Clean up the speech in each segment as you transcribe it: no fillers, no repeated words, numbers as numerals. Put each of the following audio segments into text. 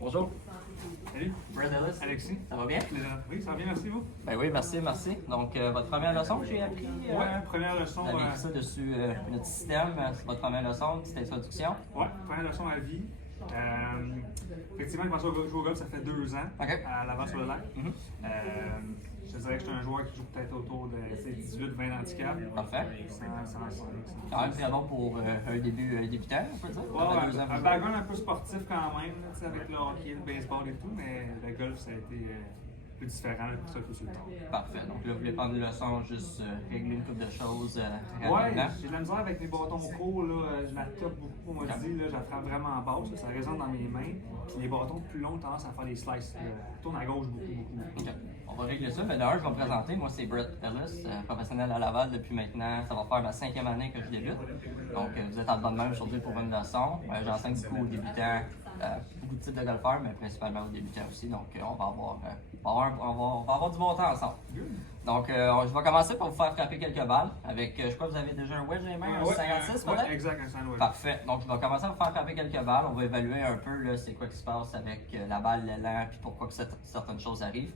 Bonjour. Salut. Brad Ellis. Alexis. Ça va bien? Oui, ça va bien, merci vous. Ben oui, merci. Donc, votre première leçon, j'ai appris. Ouais, première leçon. Vous avez écrit ça dessus notre système. C'est votre première leçon, petite introduction. Ouais, première leçon à vie. Effectivement, je commence à jouer au golf, ça fait 2 ans à l'avant sur le lac. Je te dirais que je suis un joueur qui joue peut-être autour de 18-20 handicaps. Parfait. Quand même très bon pour un début débutant, on peut dire. Ouais, un background un peu sportif quand même, là, avec le hockey, le baseball et tout, mais le golf, ça a été plus différent, tout ça tout sur le temps. Parfait. Donc là, vous voulez prendre une leçon, juste régler une couple de choses Ouais, rapidement. j'ai de la misère avec mes bâtons courts, là, je la top beaucoup, on m'a dit, là, j'attrape vraiment en basse, ça résonne dans mes mains. Puis les bâtons plus longs tendance à faire des slices, tourne à gauche beaucoup. OK. On va régler ça. Mais d'ailleurs, je vais me présenter. Moi, c'est Brett Ellis, professionnel à Laval depuis maintenant. Ça va faire ma 5e année que je débute. Donc, vous êtes en bonne main aujourd'hui pour une leçon. J'enseigne beaucoup aux débutants, beaucoup de types de golfeurs, mais principalement aux débutants aussi. Donc, on va avoir du bon temps ensemble. Donc, je vais commencer par vous faire frapper quelques balles. Avec, je crois que vous avez déjà un wedge dans les mains, un 56 peut-être? Ouais, exact, un sandwich. Parfait. Donc, je vais commencer à vous faire frapper quelques balles. On va évaluer un peu c'est quoi qui se passe avec la balle, l'élan, puis pourquoi que certaines choses arrivent.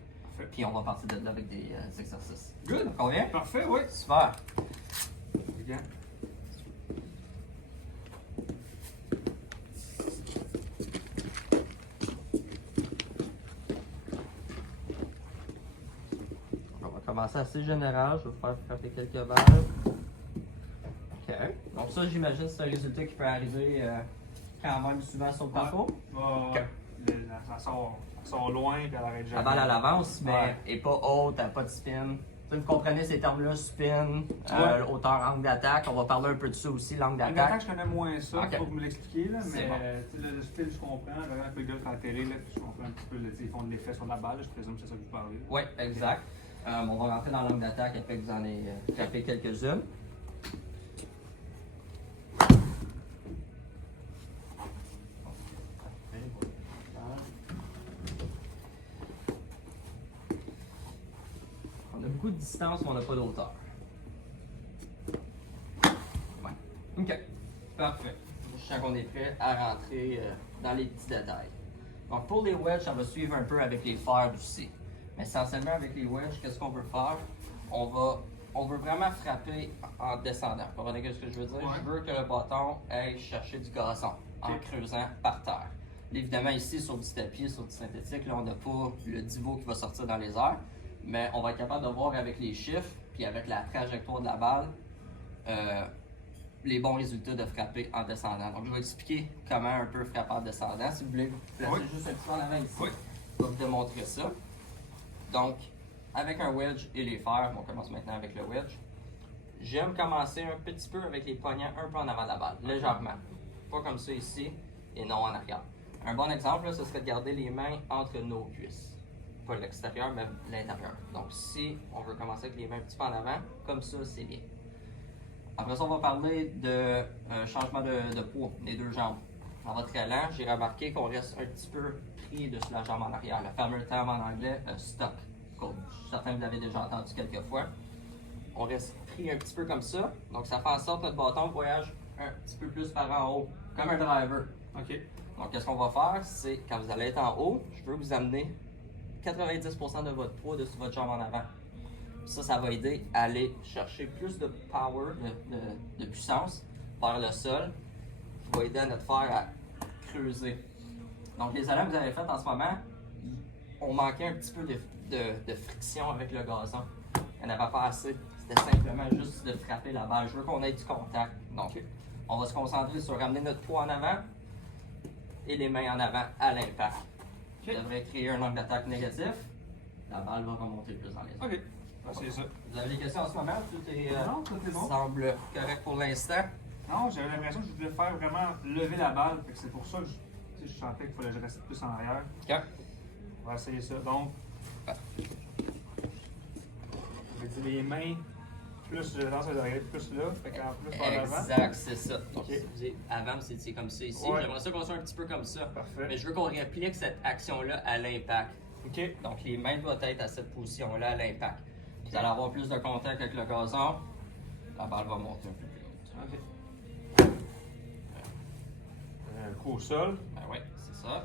Puis on va partir de là avec des exercices. Good. Ça convient? Parfait, oui. Super. Bien. On va commencer assez général. Je vais vous faire frapper quelques balles. OK. Donc ça, j'imagine, c'est un résultat qui peut arriver quand même souvent sur le parcours. Ça sort loin puis elle arrête jamais. La balle à l'avance, mais elle n'est pas haute, elle n'a pas de spin. Vous comprenez ces termes-là, spin, hauteur, angle d'attaque. On va parler un peu de ça aussi, l'angle L'angle d'attaque. d'attaque, je connais moins ça, Okay. faut me l'expliquer, là, mais Bon. le spin, je comprends. Je regarde un peu le golf à la télé, là, puis je comprends un petit peu, ils font de l'effet sur la balle, je présume que c'est ça que vous parlez. Oui, exact. On va rentrer dans l'angle d'attaque après que vous en ayez frappé quelques-unes. On a beaucoup de distance, mais on n'a pas d'auteur. Ouais. OK. Parfait. Je sens qu'on est prêt à rentrer dans les petits détails. Donc, pour les wedges, ça va suivre un peu avec les fers aussi. Mais essentiellement, avec les wedges, qu'est-ce qu'on veut faire? On veut vraiment frapper en descendant. Vous comprenez ce que je veux dire? Ouais. Je veux que le bâton aille chercher du gazon en creusant par terre. Évidemment, ici, sur du tapis, sur du synthétique, là, on n'a pas le divot qui va sortir dans les airs. Mais on va être capable de voir avec les chiffres, puis avec la trajectoire de la balle, les bons résultats de frapper en descendant. Donc, je vais expliquer comment un peu frapper en descendant. Si vous voulez vous placer juste un petit peu en avant ici, je vais vous démontrer ça. Donc, avec un wedge et les fers, on commence maintenant avec le wedge. J'aime commencer un petit peu avec les poignets un peu en avant de la balle, légèrement. Pas comme ça ici et non en arrière. Un bon exemple, là, ce serait de garder les mains entre nos cuisses. Pas l'extérieur, mais l'intérieur. Donc, si on veut commencer avec les mains un petit peu en avant, comme ça, c'est bien. Après ça, on va parler de changement de poids des deux jambes. Dans votre élan, j'ai remarqué qu'on reste un petit peu pris dessus la jambe en arrière. Le fameux terme en anglais, stock coach. Certains vous l'avez déjà entendu quelques fois. On reste pris un petit peu comme ça. Donc, ça fait en sorte que notre bâton voyage un petit peu plus par en haut, comme un driver. OK. Donc, qu'est-ce qu'on va faire? C'est quand vous allez être en haut, je veux vous amener 90% de votre poids dessus votre jambe en avant. Ça va aider à aller chercher plus de power, de puissance vers le sol, qui va aider à notre fer à creuser. Donc, les élans que vous avez fait en ce moment, on manquait un petit peu de friction avec le gazon. Il n'y en avait pas assez. C'était simplement juste de frapper la balle. Je veux qu'on ait du contact. Donc, on va se concentrer sur ramener notre poids en avant et les mains en avant à l'impact. Ça devrait créer un angle d'attaque négatif. La balle va remonter plus dans les airs. OK. C'est ça. Vous avez des questions en ce moment? Tout est, Non, tout est bon. semble correct pour l'instant. Non, j'avais l'impression que je voulais faire vraiment lever la balle, fait que c'est pour ça que je sentais qu'il fallait que je reste plus en arrière. OK. On va essayer ça. Donc, je vais dire les mains, plus je lance les oreilles, plus là, fait qu'en plus par l'avant. Exact, c'est ça. Donc, OK. avant, vous étiez comme ça ici. Ouais. J'aimerais ça qu'on soit un petit peu comme ça. Parfait. Mais je veux qu'on réplique cette action-là à l'impact. OK. Donc, les mains doivent être à cette position-là à l'impact. Vous allez avoir plus de contact avec le gazon. La balle va monter un peu plus haut. OK. Un coup au sol. Ben oui, c'est ça.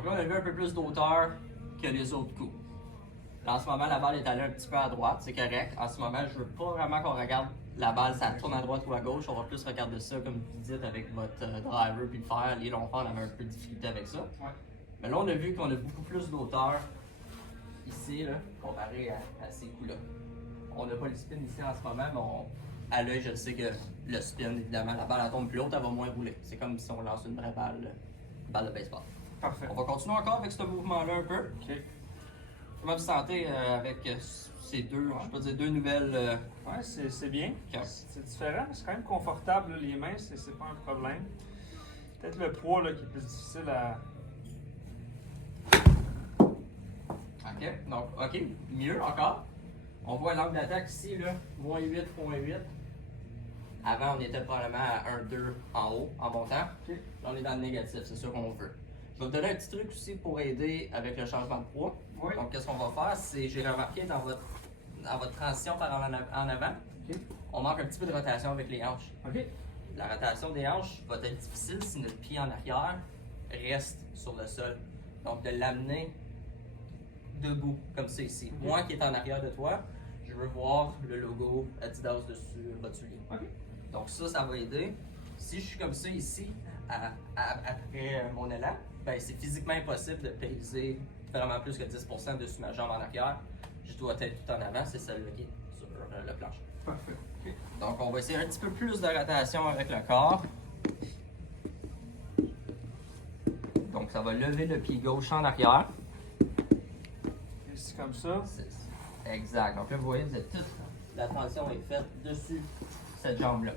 Donc là, on a levé un peu plus d'auteur que les autres coups. Là, en ce moment, la balle est allée un petit peu à droite, c'est correct. En ce moment, je veux pas vraiment qu'on regarde la balle, ça tourne à droite ou à gauche. On va plus regarder ça, comme vous dites, avec votre driver puis le fer. Les longs fers, on avait un peu de difficulté avec ça. Ouais. Mais là, on a vu qu'on a beaucoup plus d'auteur ici, là, comparé à ces coups-là. On n'a pas le spin ici en ce moment, mais à l'œil, je sais que le spin, évidemment, la balle elle tombe plus haute, elle va moins rouler. C'est comme si on lance une vraie balle, balle de baseball. Parfait. On va continuer encore avec ce mouvement-là un peu. OK. Comment vous sentez avec ces deux, je peux dire, deux nouvelles... Ouais, c'est bien. Okay. C'est différent, mais c'est quand même confortable. Là, les mains, c'est pas un problème. Peut-être le poids là, qui est plus difficile à. OK, donc, OK, mieux encore. On voit l'angle d'attaque ici, là, moins 8.8. Avant, on était probablement à 1,2 en haut, en montant. OK. Là, on est dans le négatif, c'est ça qu'on veut. Je vais vous donner un petit truc aussi pour aider avec le changement de poids. Oui. Donc, qu'est-ce qu'on va faire? C'est, j'ai remarqué dans votre transition par en avant, OK. on manque un petit peu de rotation avec les hanches. OK. La rotation des hanches va être difficile si notre pied en arrière reste sur le sol. Donc, de l'amener debout, comme ça ici. OK. Moi qui est en arrière de toi, je veux voir le logo Adidas dessus votre soulier. OK. Donc ça va aider. Si je suis comme ça ici, après mon élan, ben c'est physiquement impossible de peser vraiment plus que 10% dessus ma jambe en arrière. Je dois être tout en avant, c'est celle-là qui est sur le plancher. Parfait. OK. Donc on va essayer un petit peu plus de rotation avec le corps. Donc ça va lever le pied gauche en arrière. Ici comme ça. Exact. Donc là, vous voyez, toute la tension est faite dessus cette jambe-là.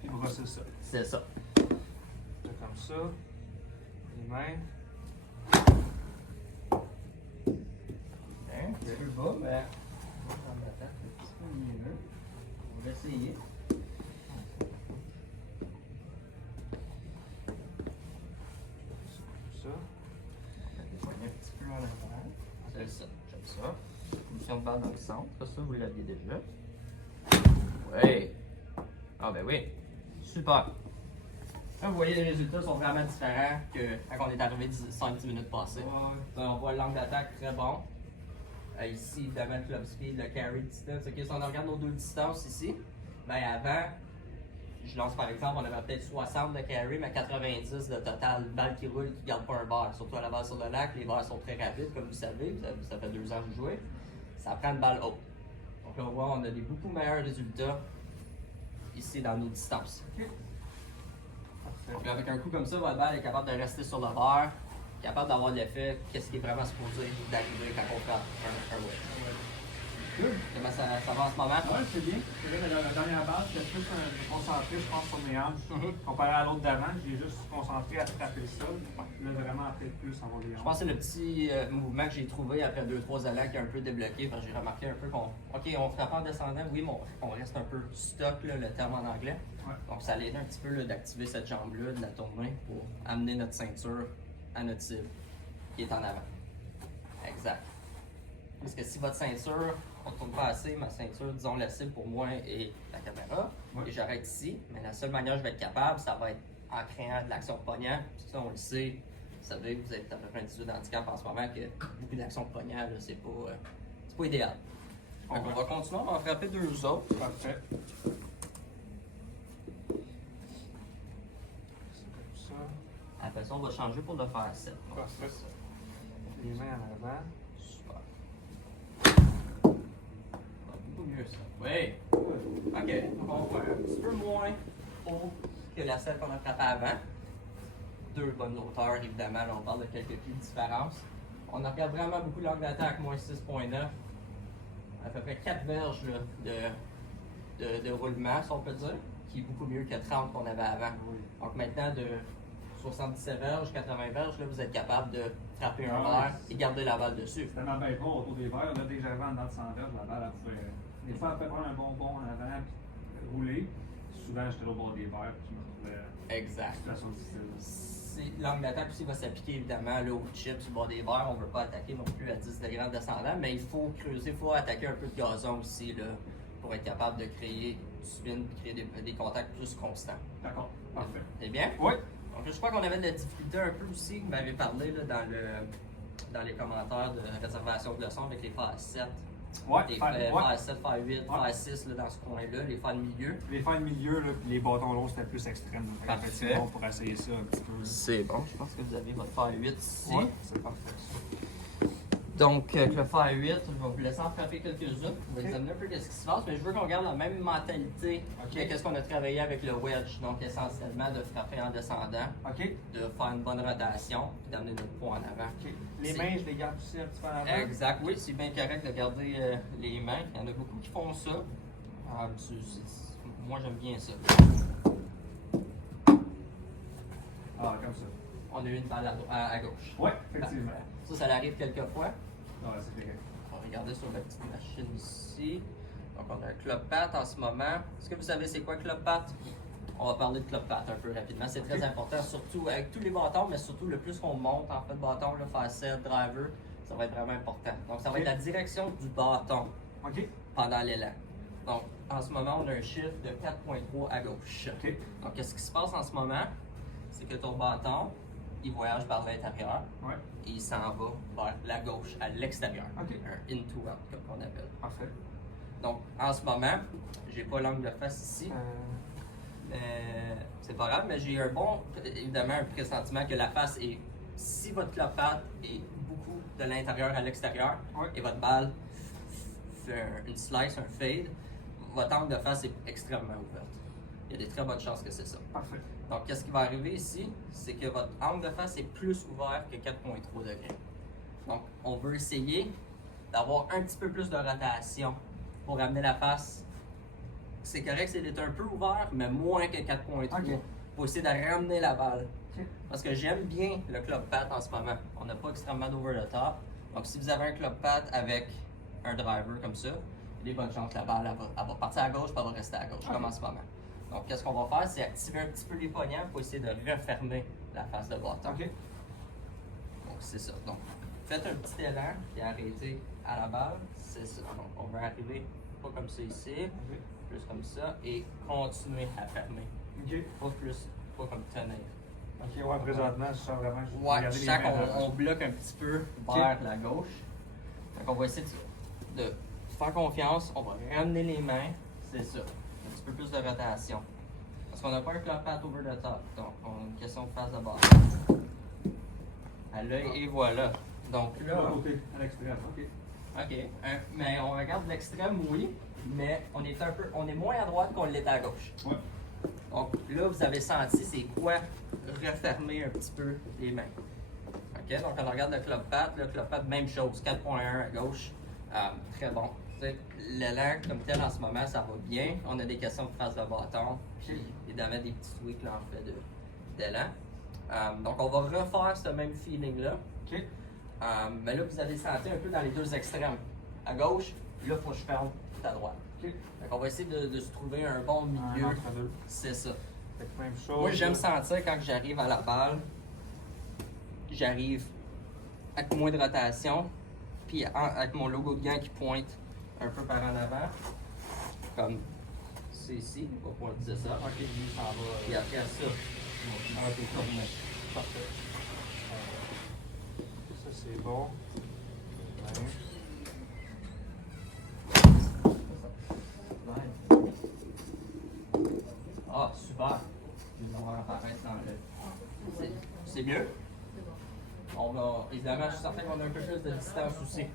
Puis brosser ça. C'est ça. Là, comme ça. Les mains. Un petit peu bas, mais on va prendre la tête un petit peu mieux. On va essayer. Comme ça. On va dépoigner un petit peu en avant. C'est ça. J'aime ça. Position de balle dans le centre. Ça, vous l'aviez déjà. Oui. Ah ben oui. Super. Là, vous voyez, les résultats sont vraiment différents que quand on est arrivé 5-10 minutes passées. Ouais. On voit l'angle d'attaque très bon. Ici, évidemment, le club speed, le carry distance. Okay, si on regarde nos deux distances ici, ben avant, je lance par exemple, on avait peut-être 60 de carry, mais 90 de total. Balle qui roule, qui ne garde pas un bar. Surtout à la base sur le lac, les barres sont très rapides, comme vous savez. Ça fait 2 ans que vous jouez. Ça prend une balle haute. Donc là, on voit, on a des beaucoup meilleurs résultats ici dans nos distances. OK. Donc avec un coup comme ça, votre balle est capable de rester sur le bar, capable d'avoir l'effet, qu'est-ce qui est vraiment supposé d'arriver quand on frappe un wedge. Good. Comment ça va en ce moment? Ouais, c'est bien. C'est vrai, la dernière balle, j'étais plus concentré, je pense, sur mes hanches. Comparé à l'autre d'avant, j'ai juste concentré à frapper le sol. Là, vraiment, après plus, on va les hanches. Je pense que c'est le petit mouvement que j'ai trouvé après 2-3 allants qui a un peu débloqué. Parce que j'ai remarqué un peu on frappe en descendant, oui, mais on reste un peu stock, là, le terme en anglais. Ouais. Donc ça l'aide un petit peu là, d'activer cette jambe-là, de la tourner pour amener notre ceinture à notre cible qui est en avant. Exact. Parce que si votre ceinture, on ne tourne pas assez, ma ceinture, disons la cible pour moi est la caméra, Ouais. et j'arrête ici, mais la seule manière que je vais être capable, ça va être en créant de l'action de poignant. Puis ça, on le sait, vous savez, vous êtes à peu près un 18 handicap en ce moment, que beaucoup d'action de poignant, là, c'est pas idéal. Donc, on va continuer, on va en frapper 2 autres. Parfait. C'est comme ça. Après ça, on va changer pour le faire 7. Donc, Parfait. c'est ça. Les mains en avant. Super. Beaucoup mieux ça. Oui. Ok, donc on voit un petit peu moins haut que la celle qu'on a frappée avant. 2 bonnes hauteurs, évidemment, là, on parle de quelques pieds de différence. On regarde vraiment beaucoup l'angle d'attaque, moins 6.9. À peu près 4 verges là, de roulement, si on peut dire, qui est beaucoup mieux que 30 qu'on avait avant. Donc maintenant, de 77 verges, 80 verges, là, vous êtes capable de frapper un verre et garder la balle dessus. C'était ma belle bon autour des verres. Là, dès que j'arrivais en dedans de 100 verres, la balle, elle pouvait. Des fois, elle pouvait prendre un bon bond en avant puis rouler. Souvent, j'étais au bord des verres puis je me trouvais en Exact. situation difficile. L'angle d'attaque aussi va s'appliquer évidemment là, au chip sur le bord des verres. On ne veut pas attaquer non plus à 10 degrés en descendant, mais il faut creuser, il faut attaquer un peu de gazon aussi là, pour être capable de créer du spin et créer des contacts plus constants. D'accord, parfait. C'est bien? Oui. Donc, je crois qu'on avait de la difficulté un peu aussi, vous m'avez parlé là, dans les commentaires de réservation de leçons avec les phases 7. Ouais, Les phases 7, phase 8, phase 6 là, dans ce coin-là, les phases de milieu. Les phases de milieu, là, puis les bâtons longs, c'était plus extrême. Parfait. C'est bon pour essayer ça un petit peu. C'est bon, je pense que vous avez votre phase 8 ici. Ouais, c'est parfait. Donc, avec le phase 8, je vais vous laisser en frapper quelques-uns. On va examiner un peu ce qui se passe, mais je veux qu'on garde la même mentalité que qu'est-ce qu'on a travaillé avec le wedge. Donc, essentiellement, de frapper en descendant, de faire une bonne rotation, puis d'amener notre poids en avant. Les mains, je les garde aussi un petit peu en avant. Exact, oui, c'est bien correct de garder les mains. Il y en a beaucoup qui font ça. Moi, j'aime bien ça. Ah, comme ça. On a eu une balle à gauche. Oui, effectivement. Ça l'arrive quelques fois. Non, c'est correct. On va regarder sur la petite machine ici. Donc, on a un club pat en ce moment. Est-ce que vous savez c'est quoi club pat? On va parler de club pat un peu rapidement. C'est très important, surtout avec tous les bâtons, mais surtout le plus qu'on monte en fait de bâton, là, facette, driver, ça va être vraiment important. Donc, ça va être la direction du bâton pendant l'élan. Donc, en ce moment, on a un chiffre de 4.3 à gauche. Donc, qu'est-ce qui se passe en ce moment? C'est que ton bâton, il voyage par l'intérieur et il s'en va vers la gauche, à l'extérieur. Un in-to-out, comme on appelle. Parfait. Donc, en ce moment, j'ai pas l'angle de face ici. C'est pas grave, mais j'ai évidemment un pressentiment que la face est, si votre club pat est beaucoup de l'intérieur à l'extérieur et votre balle fait une slice, un fade, votre angle de face est extrêmement ouverte. Il y a des très bonnes chances que c'est ça. Parfait. Donc, qu'est-ce qui va arriver ici? C'est que votre angle de face est plus ouvert que 4.3 degrés. Donc, on veut essayer d'avoir un petit peu plus de rotation pour amener la face. C'est correct, c'est un peu ouvert, mais moins que 4.3 pour essayer de ramener la balle. Parce que j'aime bien le club pat en ce moment. On n'a pas extrêmement d'over the top. Donc, si vous avez un club pat avec un driver comme ça, il y a des bonnes chances que la balle elle va partir à gauche et elle va rester à gauche, comme en ce moment. Donc, qu'est-ce qu'on va faire? C'est activer un petit peu les poignets pour essayer de refermer la face de bâton. Donc, c'est ça. Donc, faites un petit élan et arrêtez à la balle. C'est ça. Donc, on va arriver pas comme ça ici, plus comme ça, et continuer à fermer. Pas comme tenir. Ok, ouais, présentement, je sens vraiment. Ouais, je sens qu'on bloque un petit peu vers la gauche. Donc, on va essayer de faire confiance. On va ramener les mains. C'est ça. Un petit peu plus de rotation. Parce qu'on n'a pas un club pat over the top. Donc, on a une question de face de base. À l'œil, et voilà. Donc là. À l'extrême, OK. Mais on regarde l'extrême, oui, mais on est moins à droite qu'on l'était à gauche. Donc là, vous avez senti c'est quoi refermer un petit peu les mains. OK, donc on regarde le club pat, même chose, 4.1 à gauche. Très bon. L'élan comme tel en ce moment, ça va bien. On a des questions de face de bâton, puis évidemment des petits tweaks là, en fait d'élan. Donc on va refaire ce même feeling-là. Mais là, vous avez senti un peu dans les deux extrêmes. À gauche, là, il faut que je ferme tout à droite. Donc on va essayer de se trouver un bon milieu. C'est ça. Même chose, moi, j'aime sentir quand j'arrive à la balle, j'arrive avec moins de rotation, puis avec mon logo de gant qui pointe un peu par en avant, comme c'est ici, on va pouvoir dire ça. Ok, lui s'en va. Et après ça, on va tourner. Parfait. Ça, c'est bon. Ah, super. Je vais apparaître dans le. C'est mieux. On va, évidemment, je suis certain qu'on a un peu plus de distance aussi.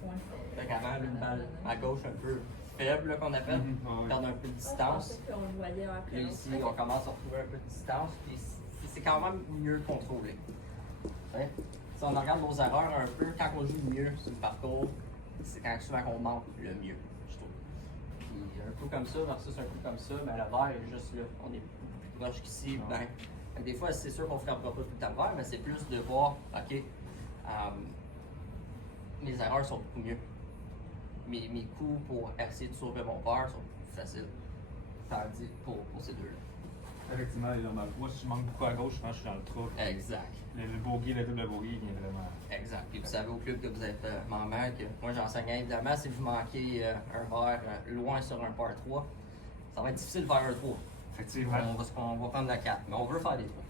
Fait qu'avant, une balle à gauche un peu faible, qu'on appelle, perdre un peu de distance. Là, ici, on commence à retrouver un peu de distance, puis c'est quand même mieux contrôlé. Okay? Si on regarde nos erreurs un peu, quand on joue mieux sur le parcours, c'est quand souvent qu'on manque le mieux, je trouve. Puis un coup comme ça versus un coup comme ça, ben, le verre est juste là. On est plus proche qu'ici. Ben, des fois, c'est sûr qu'on ne frappera pas tout le temps le verre, mais c'est plus de voir, OK, mes erreurs sont beaucoup mieux. Mes coups pour essayer de sauver mon verre sont plus faciles. Tandis pour ces deux-là. Effectivement, il est normal. Moi, si je manque beaucoup à gauche, je pense que je suis dans le trou. Exact. Le bogey, le double bogey, il vient vraiment. Exact. Puis vous savez au club que vous êtes membre, que moi j'enseigne évidemment, si vous manquez un verre loin sur un par 3, ça va être difficile de faire un 3. Effectivement. On va prendre la 4, mais on veut faire des 3.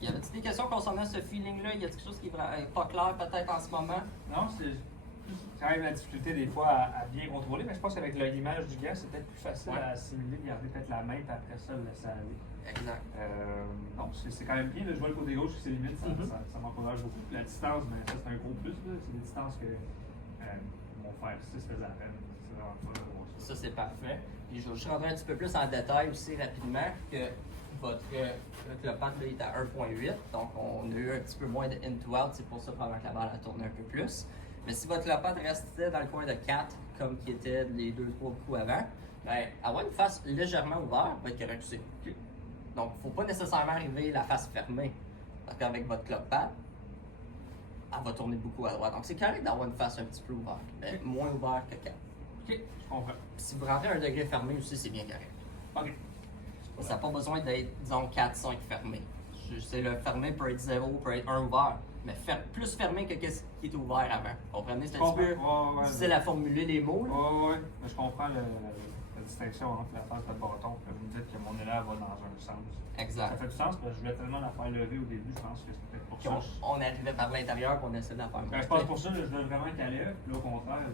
Y avait-il des questions concernant ce feeling-là? Y a quelque chose qui est pas clair peut-être en ce moment? Non, c'est quand même la difficulté des fois à bien contrôler, mais je pense qu'avec l'image du gars, c'est peut-être plus facile à assimiler, de garder peut-être la main, puis après ça, le laisser aller. Exact. Non, c'est quand même bien. Là, je vois le côté gauche, c'est limite, ça m'encourage beaucoup. La distance, mais ça, c'est un gros plus. C'est des distances que mon frère 6 faisait à peine. C'est vraiment pas là. Ça, c'est parfait. Puis je vais juste rentrer un petit peu plus en détail aussi rapidement que votre clopate là, est à 1.8. Donc, on a eu un petit peu moins de in-to-out. C'est pour ça probablement que la balle a tourné un peu plus. Mais si votre clopate restait dans le coin de 4, comme qui était les 2-3 coups avant, ben, avoir une face légèrement ouverte va être correct aussi. Donc, il ne faut pas nécessairement arriver la face fermée. Parce qu'avec votre clopate, elle va tourner beaucoup à droite. Donc, c'est correct d'avoir une face un petit peu ouverte, mais moins ouverte que 4. Ok, je comprends. Si vous rentrez à un degré fermé aussi, c'est bien correct. Ok. Ça n'a pas besoin d'être, disons, 4-5 fermé. Le fermé peut être 0, peut être 1 ouvert. Mais plus fermé que ce qui est ouvert avant. Comprenez? C'est un petit peu difficile à formuler les mots. Oui, mais je comprends la distinction entre la face et le bâton. Vous me dites que mon élève va dans un sens. Exact. Ça fait du sens parce que je voulais tellement la faire lever au début, je pense que c'est peut-être pour ça. On arrivait par l'intérieur et on essaie de la faire monter. Je pense pour ça, je voulais vraiment qu'elle lève. Puis là, au contraire,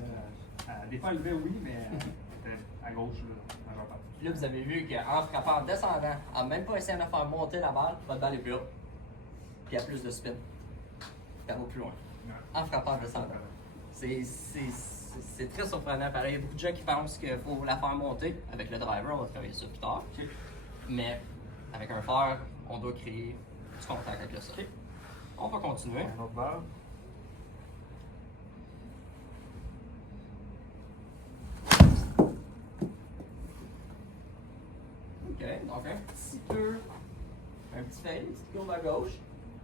des fois, elle levait, oui, mais elle était à gauche, majeure partie. Puis là, vous avez vu qu'en frappant en descendant, en même pas essayant de faire monter la balle, votre balle est plus haute. Puis il y a plus de spin. Ça va plus loin. En frappant en descendant. C'est très surprenant. Pareil, il y a beaucoup de gens qui pensent qu'il faut la faire monter. Avec le driver, on va travailler ça plus tard. Okay. Mais avec un fer, on doit créer du contact avec le sol. Okay. On va continuer. Un autre balle. OK, donc un petit fade, une petite courbe à gauche.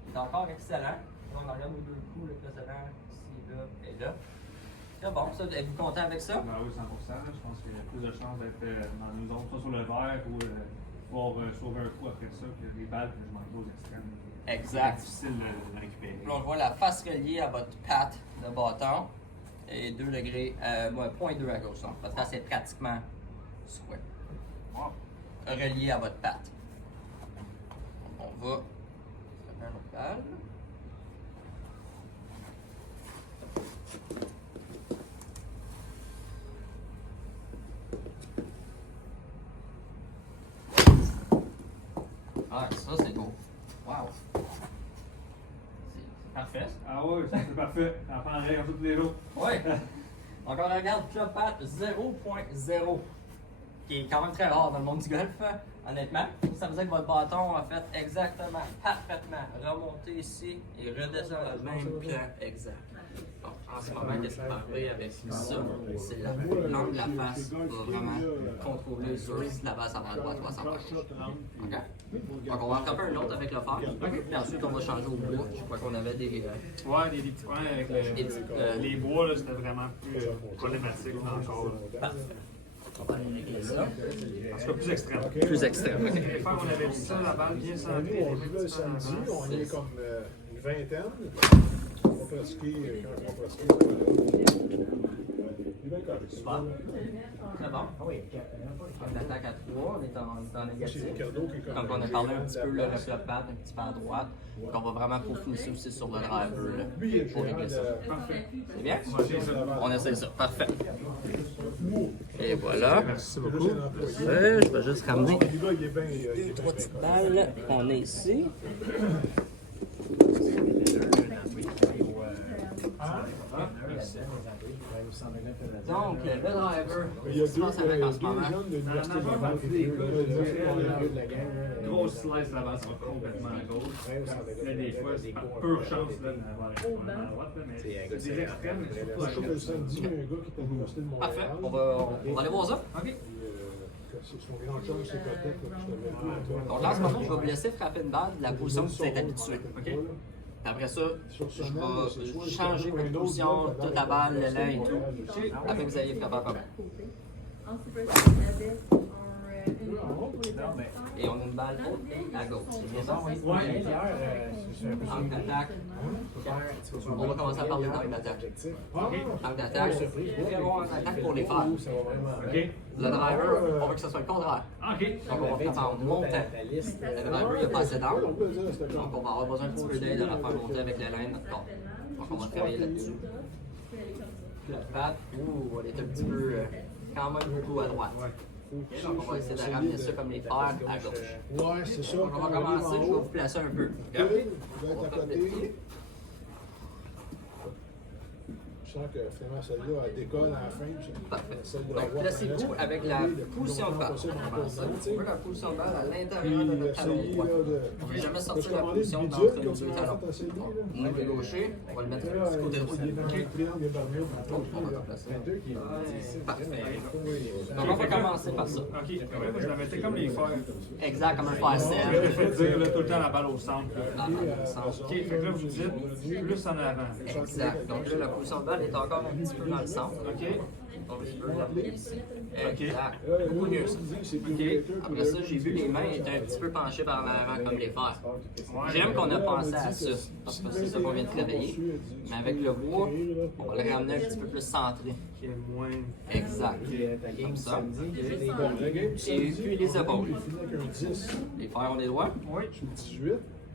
C'est encore excellent. On regarde nos deux coups, le précédent, ici, là et là. C'est bon, ça, êtes-vous content avec ça? Ben oui, 100%. Je pense qu'il y a plus de chances d'être dans une zone, soit sur le vert ou pouvoir sauver un coup après ça que des balles que je manque aux extrêmes. Exact. C'est difficile de récupérer. Là, on voit la face reliée à votre patte de bâton et 2 degrés, 0.2 à gauche. Donc, votre face est pratiquement square. Wow. Reliée à votre patte. On va faire un autre balle. Ah, ça c'est beau. Wow. C'est parfait. Ah oui, c'est parfait. Ça prend rien comme tous les autres. Oui. Donc on regarde club pat 0.0, qui est quand même très rare dans le monde du golf, honnêtement. Ça veut dire que votre bâton a fait exactement, parfaitement, remonter ici et redescendre dans le même plan exact. Donc, en ce moment, qu'est-ce qui va arriver avec ça? C'est l'angle de la face va vraiment contrôler sur si la base à droite ou à sa gauche. OK? Donc, on va rattraper un autre avec le fer. Puis ensuite, on va changer au bois. Je crois qu'on avait des. Ouais, des petits points avec les bois, là, c'était vraiment plus problématique encore. Parfait. On va aller régler ça. En tout cas, plus extrême. Plus extrême. OK. Les fois, on avait vu ça, la balle bien centrée. On arrive le samedi, on est comme une vingtaine. On va pratiquer quand on va pratiquer. Super. Très bon. On attaque à 3, on est en négatif. Donc on a parlé un petit peu le club pat, un petit peu à droite. Donc on va vraiment peaufiner aussi sur le driver là, pour régler ça. C'est bien? On essaie ça. Parfait. Et voilà. Merci beaucoup. Je vais juste ramener 2-3 petites balles qu'on a ici. Donc, le driver, qu'est-ce qui se passe avec en ce moment? Grosse slice là-bas, ça va complètement à gauche. Là, des fois, c'est par pure chance d'avoir à droite, mais c'est des extrêmes, mais surtout à gauche. Parfait, on va aller voir ça. OK. Donc là, en ce moment, je vais vous laisser frapper une balle de la position que vous êtes habitué. OK? Après ça, je vais changer votre position, toute la balle, l'élan et tout. Après que vous ayez frappé comme et on a une balle haute à gauche. C'est bien ça? Oui. Angle d'attaque. On va commencer à parler d'angle d'attaque. Angle d'attaque, c'est très bon angle d'attaque pour les faire. OK. Le driver, on veut que ce soit le contraire. OK. Donc, on va faire en montant. Le driver, il a pas assez d'angle. Donc, on va avoir besoin un petit peu d'aide de la faire monter avec la laine de notre corps. Donc, on va travailler là-dessus. Le pad, elle est un petit peu, quand même beaucoup à droite. Okay, donc, on va essayer de ramener ça comme les fers à gauche. Ouais, c'est ça. Donc, on va commencer, je vais vous placer un peu. Vous êtes à côté. Je sens que finalement celle-là, elle décolle à la fin. Parfait. Donc, placez-vous avec la position de balle. On commence ça. On veut la position de balle à l'intérieur de notre talon droit. On ne veut jamais sortir la position d'entre nos deux talons. Nous, le gaucher, on va le mettre du côté droit. On va remplacer. Parfait. Donc, on va commencer par ça. OK. Moi, je la mettais comme les fers. Exact, comme un fer Je serre. fais dire là, tout le temps la balle au centre. Ah, OK. Fait que là, vous dites plus en avant. exact. Donc là, la position de balle est encore un petit peu dans le centre. OK. Donc, je veux l'amener ici. Ok. Exact. Beaucoup mieux ça. Après ça, j'ai vu les mains étaient un petit peu penchées par l'avant comme les fers. J'aime qu'on a pensé à ça, parce que c'est ça qu'on vient de travailler. Mais avec le bois, on va le ramener un petit peu plus centré. Qui est moins. Exact. Comme ça. Et puis les épaules. Les fers, on est droits. Oui.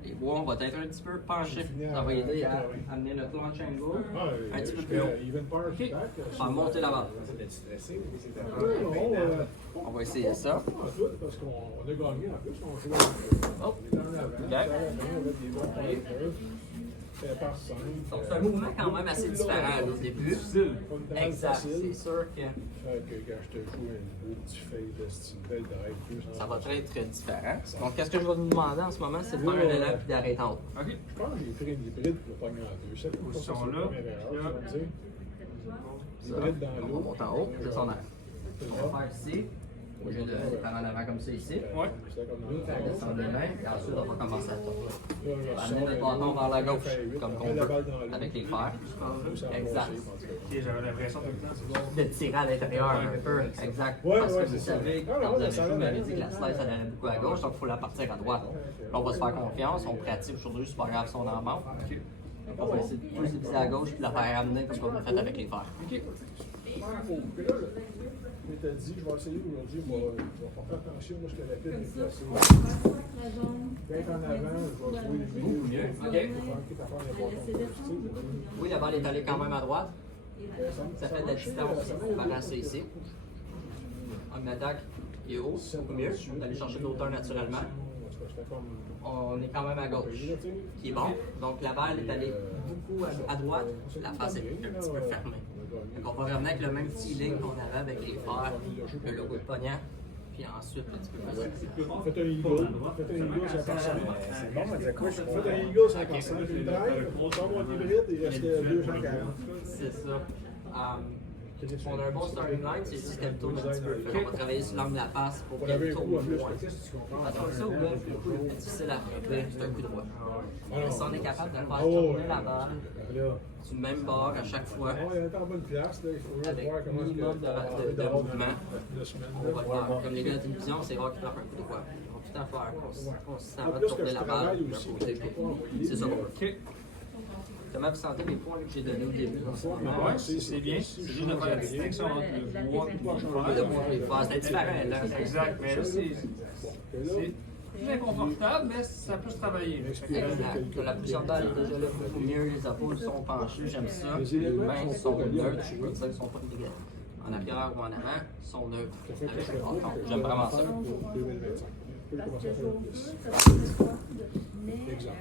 Les bois, on va être un petit peu penchés. Ça va aider à amener notre launch angle un petit peu plus haut. On va monter la barre. On va essayer ça. Parce qu'on a gagné en plus, on joue. Oh. Donc, c'est un mouvement quand même assez différent au début. Difficile. Exact. C'est sûr que Quand je te joue un beau petit fade de style belle drive, ça va être très différent. Donc, qu'est-ce que je vais vous demander en ce moment, c'est de faire un élan puis d'arrêter en haut. OK. je pense que j'ai pris une hybride pour le pogner en deux. Cette Position-là. Hybride dans On va l'eau. monter en haut, je son air. On va faire ici. Au lieu de les faire en avant comme ça ici. Ouais. On va descendre les mains et ensuite on va commencer à tourner. On va amener notre bâton vers la gauche, comme qu'on veut, avec les fers. Exact. OK, j'avais l'impression tout le temps. De tirer à l'intérieur un peu. Exact. Parce que vous savez, quand vous avez joué, vous m'avez dit que la slice elle allait beaucoup à gauche, donc il faut la partir à droite. Là, on va se faire confiance, on pratique aujourd'hui, c'est pas grave si on en manque. On va essayer de plus viser à gauche puis de la faire ramener comme on a fait avec les fers. OK. Mais t'as dit, je vais essayer aujourd'hui, je vais faire attention, moi je te répète, de placer. D'être en avant, je vais jouer les Beaucoup mieux. OK. milieux. Oui, la balle est allée quand même à droite. Ça fait de la distance par assez ici. En attaque, il est haut, beaucoup mieux. On est allé chercher de l'auteur naturellement. On est quand même à gauche, qui est bon. Donc la balle est allée beaucoup à droite, la face est un petit peu fermée. Donc on va revenir avec le même feeling qu'on avait avec les fers, le logo de pognant, puis ensuite un petit peu plus. Faites un eagle, ça passe. C'est bon, on disait quoi? Faites un eagle, ça passe. Une drive, on tombe en hybride, il restait 240. C'est ça. On a un bon starting line, c'est juste qu'elle tourne un petit peu. On va travailler sur l'angle de la face pour qu'elle tourne moins. Parce que ça, au golf, le coup le plus difficile à frapper, c'est un coup droit. Mais si on est capable de le faire tourner la balle du même bord à chaque fois, Il est en bonne place, il faut avec voir comment minimum de mouvement, de semaine. on va le faire. Comme les gars de la télévision, c'est rare qu'ils frappent un coup droit. Ils vont tout le temps faire consistamment En plus que tourner je la balle travaille d'un aussi, côté. je peux pas envoyer. C'est ça qu'on veut. OK. Comment vous sentez les points que j'ai donnés au début en ce moment? Ouais, c'est bien. C'est juste de faire la distinction entre le bois et le Le bois et les fers, c'était différent là. Exact, mais là, c'est plus inconfortable, mais ça peut se travailler. Exact. La position de balle est déjà là beaucoup mieux, les épaules sont penchées, j'aime ça. Les mains sont neutres, je peux dire qu'ils sont pas dégueulasses. En arrière ou en avant, ils sont neutres. Avec le bâton. J'aime vraiment ça. 2025. Je peux commencer à faire plus. Exemple.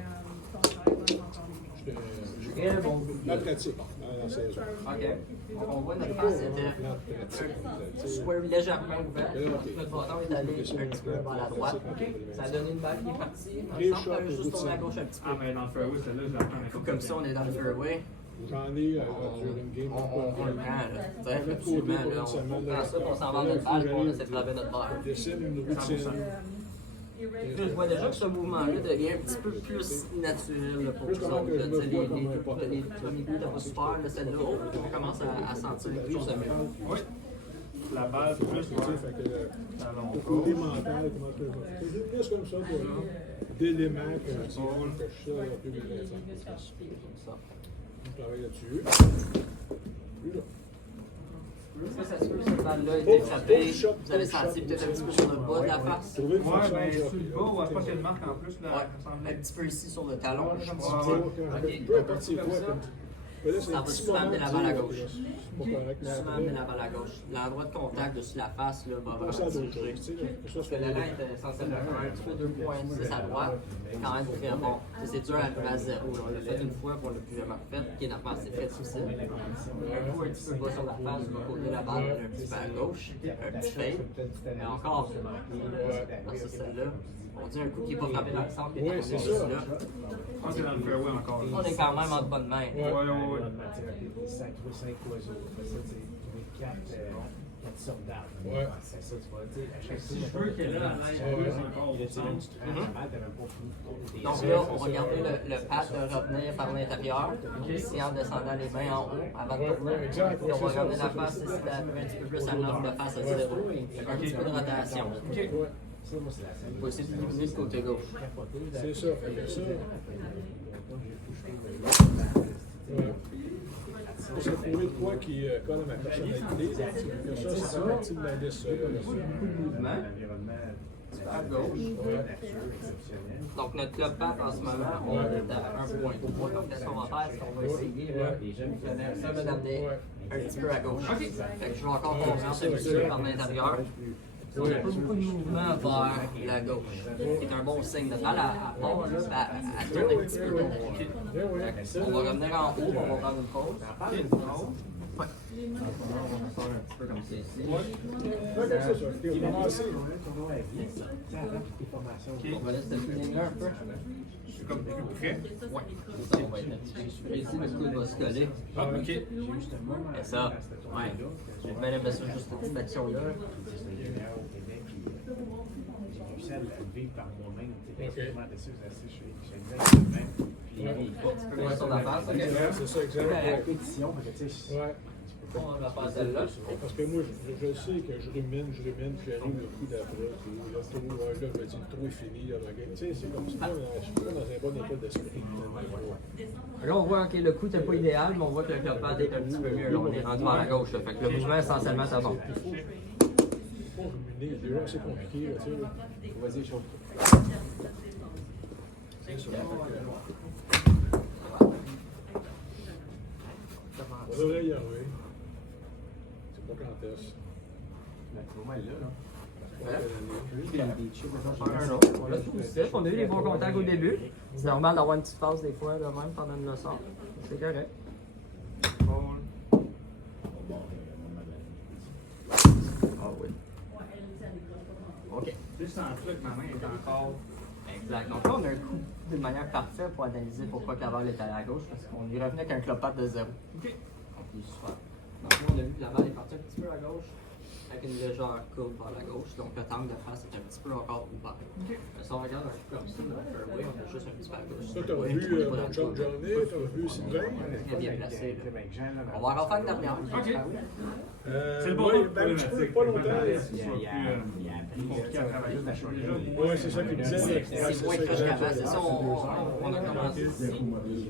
Très bon. La pratique dans la saison. OK. Donc, on voit notre face était square légèrement ouvert. Notre bâton est allé un petit peu vers la droite. Ça a donné une balle qui est partie. Il me semble qu'elle a juste tourné à gauche un petit peu. Ah, mais dans le fairway, celle-là, je la prends. Comme ça, on est dans le fairway. J'en ai durant une game. On le prend, là. Absolument, là. On prend ça, on s'en va notre balle, puis on essaie de laver notre balle. Dessine une routine. Je vois déjà que ce mouvement-là devient un petit peu plus naturel là, pour vous autres. Les premiers buts de super, celle-là, on commence à sentir quelque chose de mieux. Oui. La base, plus, Tu sais, fait que le côté mental, comment je peux c'est plus comme ça d'éléments que je sais un peu 2025. Comme ça. On travaille là-dessus. Puis là. Est-ce que ça se peut que cette balle-là a été frappée? Vous avez senti peut-être un petit peu sur le bas de la face? Trouver une Ouais, fonction ben de sur le hockey, bas, là. ouais, je pense qu'il y a une marque en plus. Là, Ouais, ça me semble. un petit peu ici sur le talon. Je pense. Peu importe c'est quoi, comme mais là, c'est Ça un va petit souvent amener moment, la balle à tu sais, gauche. c'est pas correct, mais Souvent après, amener la balle à gauche. L'endroit de contact dessus la face là, va on vraiment passe à d'autres diriger. choses, tu sais, là. Que ça, Parce que l'élan est essentiellement un petit peu 2.6 à droite, quand même très bon. C'est dur à arriver à 0. On l'a fait une fois, puis on l'a plus jamais refait, qui est normalement c'est très difficile. Un coup un petit peu bas sur la face, du côté de la balle, un petit peu à gauche, un petit fade, mais encore, parce que celle-là, on dit un coup qui n'est pas frappé dans le centre, qui est Ouais, tombé c'est ici ça. là. Je pense que c'est dans le fairway encore. On est quand même en bonne main. Ouais, ouais, ouais. Sacré 5 oiseaux. Ça, c'est trouver 4 sortes d'arbres. Ouais. C'est ça, tu vois. Tu sais, à chaque Si je veux qu'elle a la neige plus encore au centre. Donc là, on va garder le pad de revenir par l'intérieur, ici en descendant les mains en haut avant de tourner. exact, Et on va c'est ça, ramener la c'est face ici un petit peu plus à l'angle de face à 0. Fait un petit peu de rotation. Ouais, On va essayer de diminuer le côté gauche. c'est ça, fait que ça. Ouais. Faut se trouver de quoi qui colle à ma personnalité. Que ça, c'est un petit de ma liste. Mouvement à gauche. Donc notre club pad en ce moment, on est à 1.3. Donc qu'est-ce qu'on va faire? C'est qu'on va essayer ça va l'amener un petit peu à gauche. Fait que je vais encore confiance un petit peu par l'intérieur. On a pas beaucoup de mouvement vers la gauche, qui est un bon signe. Notre balle, elle tourne un petit peu. On va revenir en haut, on va prendre une pause. Ouais. On va faire un petit peu comme ça ici. Ouais, comme ça, ça. On va commencer. On va laisser cette ligne-là un peu. C'est comme plus près. Ouais. Ça, on va être un petit peu. Ici, le coude va se coller. Ah, ok. Et ça, ouais. J'ai bien aimé ça, juste cette petite action-là. J'ai réussi à le vivre par moi-même. Ok. Un peu moins sur la face, ok? Ouais, c'est ça, exact. Ouais. Répétition, tu sais, Ouais. On va faire celle-là. Parce que moi, je sais que je rumine, puis j'arrive le coup d'après. Puis là, je me dis, le trou est fini. Là, tu sais, c'est comme ça. Je suis pas dans un bon état d'esprit. Là, on voit que le coup n'est pas idéal, mais on voit que le club pad est un petit peu mieux. Là, on est rendu vers la gauche. Là. Fait que le mouvement, essentiellement, c'est bon. Il faut ruminer. Déjà, c'est compliqué. Là, tu sais, là. vas-y, chauffe. C'est ça. On devrait y arriver. C'est pas quand est-ce. Au moins, là. On a tout positif. On a eu des bons contacts au début. C'est normal d'avoir une petite phase des fois de même pendant une leçon. C'est correct. Ah oui. OK. Juste en truc, ma main est encore. Exact. Donc là, on a un coup d'une manière parfaite pour analyser pourquoi Caval est allé à gauche, parce qu'on y revenait avec un club pad de 0. Ok. Donc, il est super. Donc là, on a vu que la balle est partie un petit peu à gauche, avec une légère courbe vers la gauche. Donc le tank de face est un petit peu encore ouvert. Ok. Si on regarde un coup comme ça, dans le fairway, on a juste un petit peu à gauche. Ça, t'as Ouais, vu on est pas dans mon le chum courbe. Johnny, t'as vu Sylvain. Très bien placé. Là. On va encore faire une dernière. Ok. C'est le bon Ouais, temps ben, un petit peu, pas longtemps. Compliqué à travailler déjà. Ouais, c'est ça qu'il disait. Ouais, C'est moins que qu'avant, c'est ça, on a commencé ici.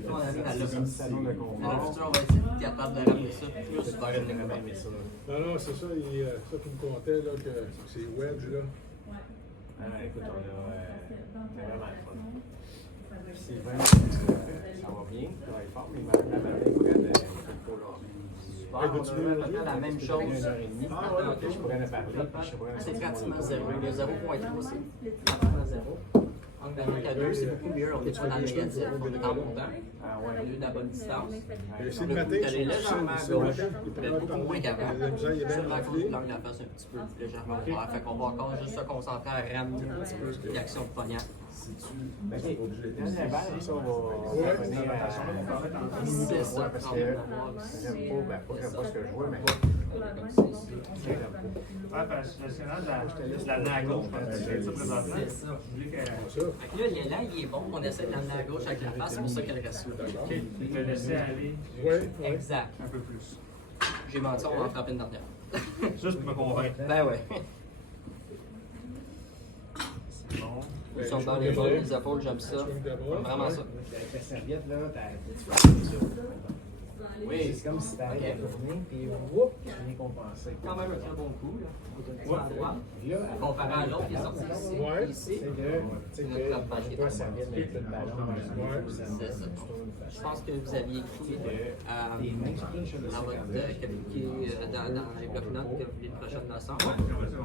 On arrive à là. Dans le futur, on va être capable de ramener ça plus vers une ligne droite. Non, non, c'est ça, ça qu'il me contait, là, que c'est wedge, là. Écoute, on a vraiment le fun. Sylvain, ça va bien, il travaille fort, mais il m'a ramené près de On a à peu près la même chose. je pourrais en parler. C'est pratiquement 0. Il y a 0.3 aussi. Pratiquement 0. En gagnant qu'à 2, c'est beaucoup mieux. On n'est pas dans le négatif, on est en montant. On a eu de la bonne distance. C'est le matin, Elle est légèrement à gauche, mais il beaucoup moins qu'avant. il est bien Seulement à cause rempli. de l'angle de la face un petit peu légèrement ouvert. Fait qu'on va encore juste se concentrer à ramener un petit peu l'action de poignard. Dernière balle, ça, on va revenir à... C'est ça. Parce que j'aime pas ce que je vois, mais... Ouais, parce que le Sénat, je l'amenais à gauche, parce que j'ai ça présentement. C'est ça. Je voulais que. Ça. Fait que là, l'élan, il est bon. On essaie de l'amener à gauche avec la face. C'est pour ça qu'elle reste là. Ok, je le laissais aller Ouais, ouais. Exact. un peu plus. J'ai menti, on va en frapper une dernière. Juste pour me convaincre. Ben ouais. C'est bon. Ils sont dans les bras, les épaules, j'aime ça. Swing de bras, Vraiment ouais. ça. Avec la serviette, là, t'as... Oui. C'est comme si t'arrêtes la journée, puis whoop, tu viens compenser. Quand même un très bon coup, là. À droite. Là, Comparé à l'autre qui est sorti ici. Ouais. Ici. tu sais que je dois servir de mettre le ballon dans le C'est ça. Je pense que vous aviez écrit des mains qui dans votre deck, dans les blocs-notes que vous voulez de prochaine leçon.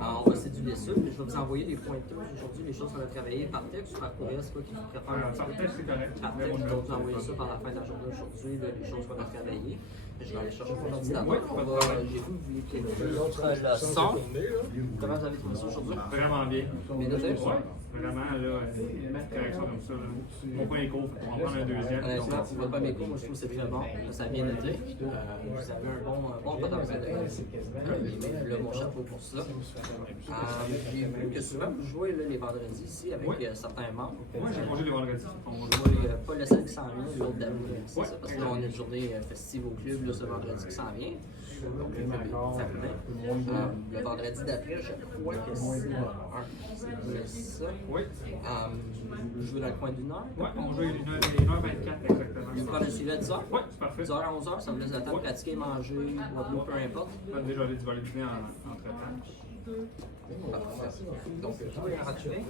On va céduler ça, mais je vais vous envoyer des pointeurs aujourd'hui, les choses qu'on a travaillées par texte ou par courriel, c'est quoi qui vous préfère? Par texte, c'est correct. Par texte, je vais vous envoyer ça par la fin de la journée aujourd'hui, les choses qu'on a travaillées. Je vais aller chercher mon ordinateur. J'ai vu que vous vouliez créer l'autre leçon. Comment vous avez trouvé ça aujourd'hui? Vraiment bien. Bien noté? Ouais. Vraiment, là, mettre correction comme ça. Là. Mon point est court, on va en prendre un deuxième. Honnêtement, pour votre premier cours, moi je trouve que c'est très bon. Ça a bien noté. Vous avez un bon potentiel. Là, mon chapeau pour ça. J'ai vu que souvent vous jouez là, les vendredis ici avec certains membres. Moi, j'ai mangé les vendredis. Vous jouez pas le 5 qui s'en vient, l'autre d'avril. C'est ça, parce que là, on a une journée festive au club, là, ce vendredi qui s'en vient. Donc, le vendredi d'après, je crois que c'est ça. Oui. Vous jouez dans le coin d'une heure? Oui, on joue 1h24 exactement. Vous prenez un suivi à 10h? Oui, c'est parfait. 10h à 11h, ça vous laisse le temps de pratiquer, manger, boire, peu importe. Déjà, je vais aller dîner entre-temps. Parfait. Donc, tout est gratuit.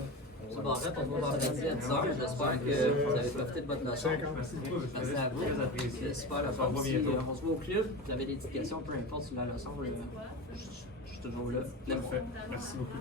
Ça va arrêter, on se voit vendredi à 10h. J'espère que vous avez profité de votre leçon. Merci beaucoup. Merci à vous. Très apprécié. Super, la forme. On se voit au club. Vous avez des questions, peu importe sur la leçon. Je suis toujours là. Parfait. Merci beaucoup.